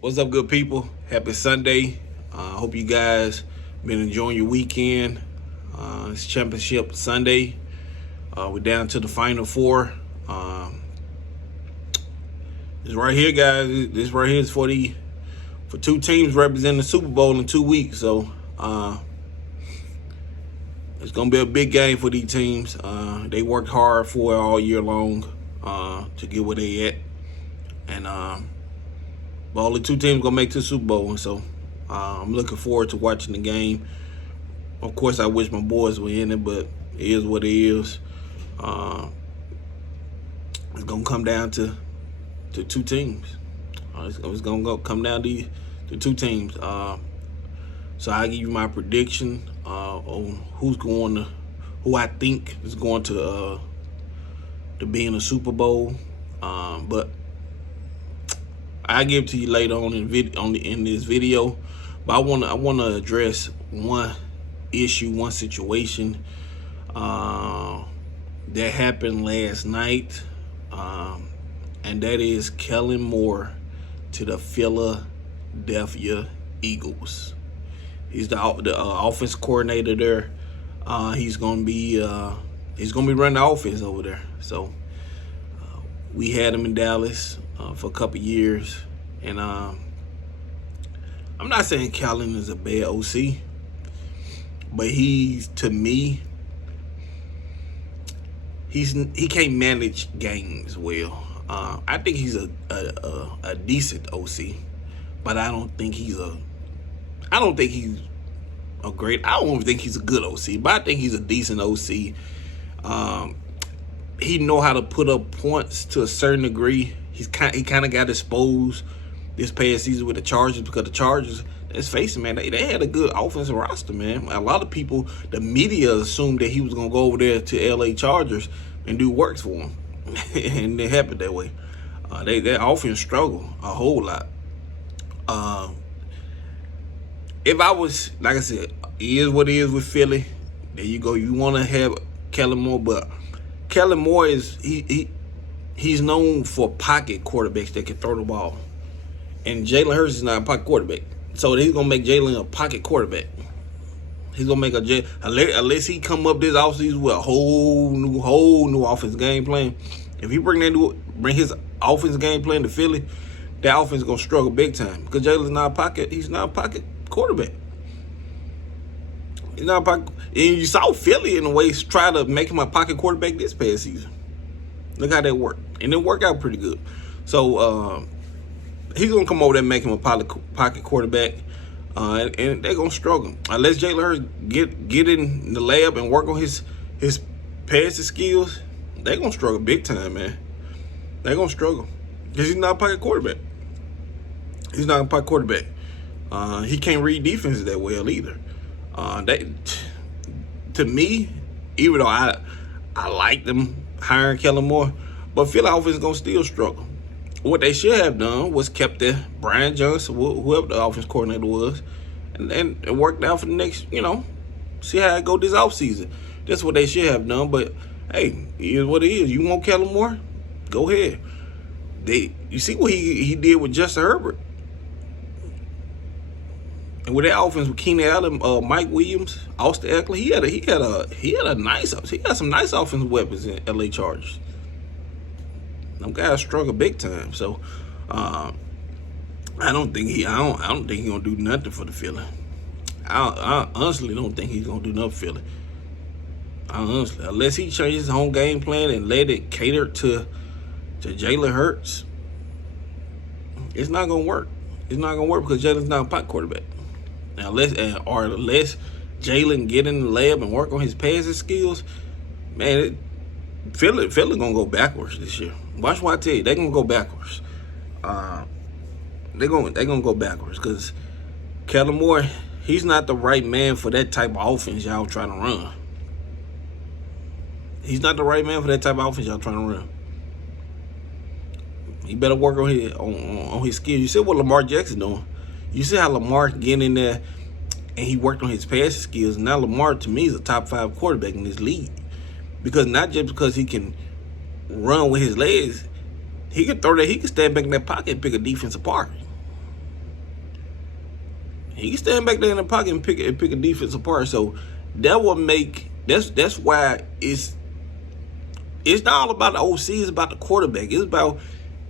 What's up, good people? Happy Sunday. Hope you guys been enjoying your weekend. It's Championship Sunday. We're down to the Final Four. This right here, guys. This right here is for two teams representing the Super Bowl in 2 weeks. So it's gonna be a big game for these teams. They worked hard for it all year long to get where they at, and but only two teams gonna make to the Super Bowl, and so I'm looking forward to watching the game. Of course, I wish my boys were in it, but it is what it is. It's gonna come down to two teams. It's gonna come down to two teams. So I give you my prediction on who I think is going to be in the Super Bowl. But I give it to you later on in this video. But I wanna address one issue, one situation that happened last night, and that is Kellen Moore to the Philadelphia Eagles. He's the offense coordinator there. He's gonna be running the offense over there. So we had him in Dallas for a couple years, and I'm not saying Kellen is a bad OC, but to me, he can't manage games well. I think he's a decent OC, but I don't think he's a great. I don't even think he's a good OC, but I think he's a decent OC. He know how to put up points to a certain degree. He kind of got exposed this past season with the Chargers, because the Chargers, let's face it, man, they had a good offensive roster, man. A lot of people, the media assumed that he was gonna go over there to LA Chargers and do works for them, and it happened that way. Their offense struggled a whole lot. If I was, like I said, it is what it is with Philly. There you go. You want to have Kellen Moore, but Kellen Moore is he's known for pocket quarterbacks that can throw the ball, and Jalen Hurts is not a pocket quarterback. So he's gonna make Jalen a pocket quarterback. He's gonna make unless he come up this offseason with a whole new offense game plan. If he bring his offense game plan to Philly, that offense is gonna struggle big time, because Jalen's not a pocket. He's not a pocket quarterback. He's not a pocket. And you saw Philly in a way try to make him a pocket quarterback this past season. Look how that worked, and it worked out pretty good. So he's gonna come over there and make him a pocket quarterback, and they're gonna struggle unless Jalen Hurts get in the lab and work on his passing skills. They're gonna struggle big time, man. They're gonna struggle because he's not a pocket quarterback. He's not a pocket quarterback. He can't read defenses that well either. To me, even though I like them hiring Kellen Moore, but Philly offense is gonna still struggle. What they should have done was kept their Brian Johnson, whoever the offense coordinator was, and it worked out for the next, see how it go this offseason. That's what they should have done. But hey, it is what it is. You want Kellen Moore? Go ahead. You see what he did with Justin Herbert. And with that offense with Keenan Allen, Mike Williams, Austin Eckler, he had some nice offensive weapons in LA Chargers. Them guys struggle big time. So I don't think he's gonna do nothing for the Philly. I honestly don't think he's gonna do nothing for Philly. Honestly, unless he changes his home game plan and let it cater to Jalen Hurts, it's not gonna work. It's not gonna work because Jalen's not a pocket quarterback. Now, unless Jalen get in the lab and work on his passing skills, man, Philly gonna go backwards this year. Watch what I tell you. They're gonna go backwards. They're gonna go backwards because Kellen Moore, he's not the right man for that type of offense y'all trying to run. He's not the right man for that type of offense y'all trying to run. He better work on his skills. You see what Lamar Jackson doing. You see how Lamar getting in there and he worked on his passing skills. Now Lamar, to me, is a top 5 quarterback in this league. Because not just because he can run with his legs, he can throw that. He can stand back in that pocket and pick a defense apart. He can stand back there in the pocket and pick a defense apart. So that will make that's why it's not all about the OC. It's about the quarterback. It's about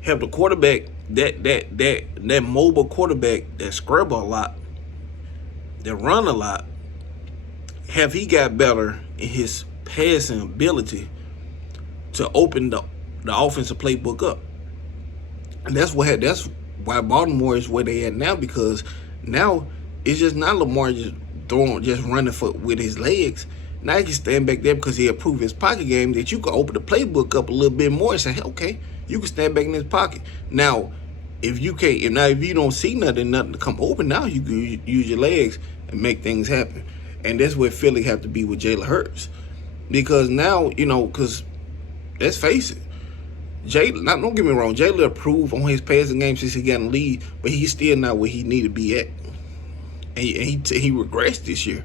have the quarterback that mobile quarterback that scrabble a lot, that run a lot. Have he got better in his passing ability to open the offensive playbook up? And that's why Baltimore is where they at now, because now it's just not Lamar just running with his legs. Now he can stand back there because he improved his pocket game, that you can open the playbook up a little bit more and say, hey, okay, you can stand back in his pocket. Now, if you don't see nothing to come open, now you can use your legs and make things happen. And that's where Philly have to be with Jalen Hurts. Because now, because let's face it, Jalen, don't get me wrong, Jalen improved on his passing game since he got in the lead, but he's still not where he need to be at. And he regressed this year.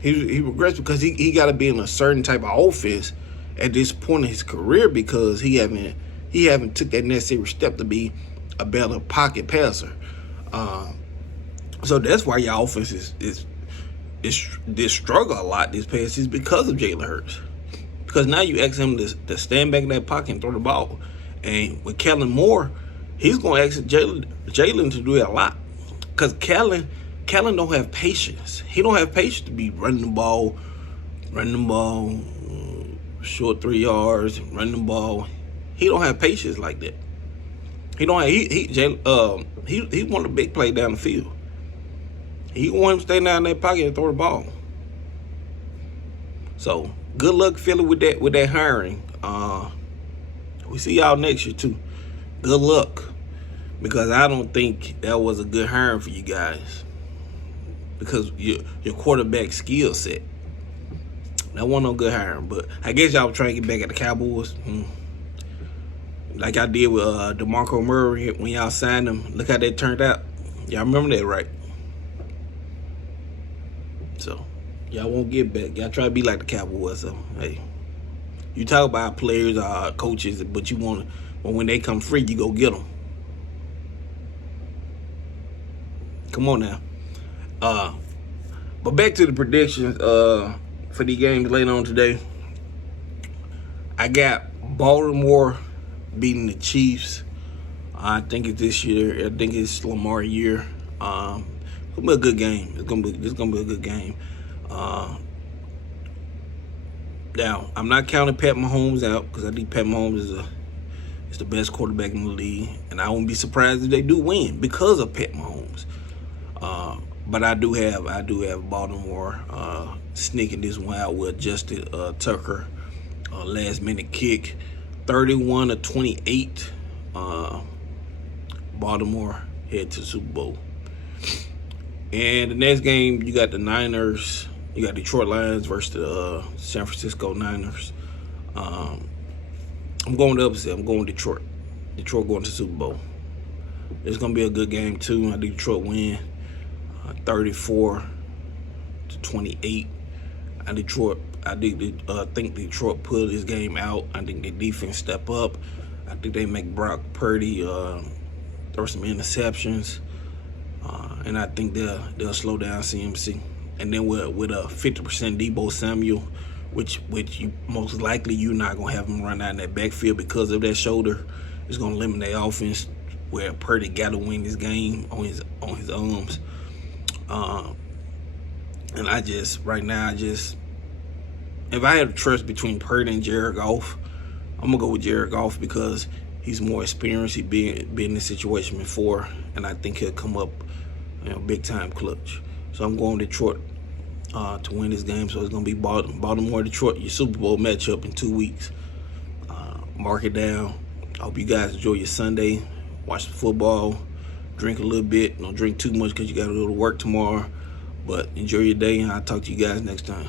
He regressed because he got to be in a certain type of offense at this point in his career, because he haven't took that necessary step to be a better pocket passer. So that's why your offense is struggle a lot this past season, because of Jalen Hurts. Because now you ask him to stand back in that pocket and throw the ball. And with Kellen Moore, he's going to ask Jalen to do it a lot. Because Kellen don't have patience. He don't have patience to be running the ball, short 3 yards, running the ball. He don't have patience like that. He want a big play down the field. He want him to stay down in that pocket and throw the ball. So good luck, Philly, with that hiring. We see y'all next year too. Good luck, because I don't think that was a good hiring for you guys, because your quarterback skill set. That wasn't no good hiring. But I guess y'all were trying to get back at the Cowboys. Like I did with DeMarco Murray when y'all signed him. Look how that turned out. Y'all remember that, right? So y'all won't get back. Y'all try to be like the Cowboys. So hey, you talk about players, coaches, but when they come free, you go get them. Come on now. But back to the predictions for the games later on today. I got Baltimore beating the Chiefs. I think it's this year. I think it's Lamar year. It's gonna be a good game. It's gonna be a good game. Now, I'm not counting Pat Mahomes out, because I think Pat Mahomes is the best quarterback in the league, and I won't be surprised if they do win because of Pat Mahomes. But I do have Baltimore sneaking this one out with Justin Tucker, last minute kick, 31-28. Baltimore head to the Super Bowl. And the next game, you got the Niners. You got Detroit Lions versus the San Francisco Niners. I'm going to upset. I'm going Detroit. Detroit going to the Super Bowl. It's going to be a good game, too. I think Detroit win 34-28. I think Detroit pull this game out. I think their defense step up. I think they make Brock Purdy throw some interceptions. And I think they'll slow down CMC. And then with a 50% Deebo Samuel, which you most likely you're not gonna have him run out in that backfield because of that shoulder, it's gonna limit their offense, where Purdy got to win this game on his arms. And right now, if I had to trust between Purdy and Jared Goff, I'm gonna go with Jared Goff, because he's more experienced. He's been in this situation before, and I think he'll come up, big time clutch. So I'm going Detroit to win this game. So it's gonna be Baltimore, Detroit, your Super Bowl matchup in 2 weeks. Mark it down. I hope you guys enjoy your Sunday. Watch the football. Drink a little bit. Don't drink too much because you got to go to work tomorrow. But enjoy your day, and I'll talk to you guys next time.